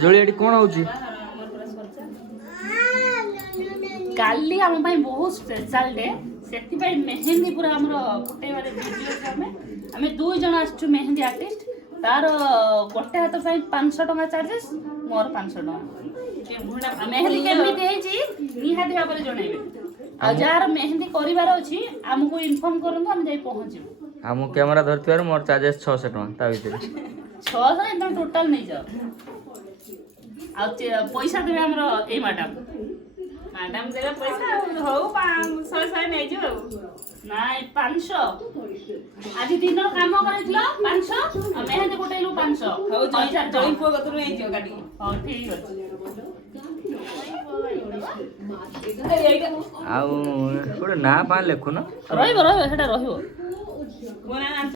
जोड़ी कौन हो काली आम बहुत स्पेशल डे से मेहंदी पूरा फुटेबार वीडियो आम दुई जन आसु मेहंदी आर्टिस्ट तार गोटे हाथ 500 टका चार्जेस मोर 500 टका मेहंदी केमी निहाती भाव में जनइबे जार मेहंदी करार अच्छी आमको इनफॉर्म करूँ आम जाई पहुँचू आम कैमेरा धरती मोर चार्जेस 600 टका 600 एकदम टोटाल नहीं जाओ आ पैसा देवे हमर ए मैडम देवे पैसा हो 100 नहीं जो नाइ 500 आज दिन काम करथिलो 500 आ मेहंदी कोटेलु 500 हो जई पो गतु नहीं जो गाडी हां ठीक अछि आउ ना पा लेखुन रहइबो सेटा रहइबो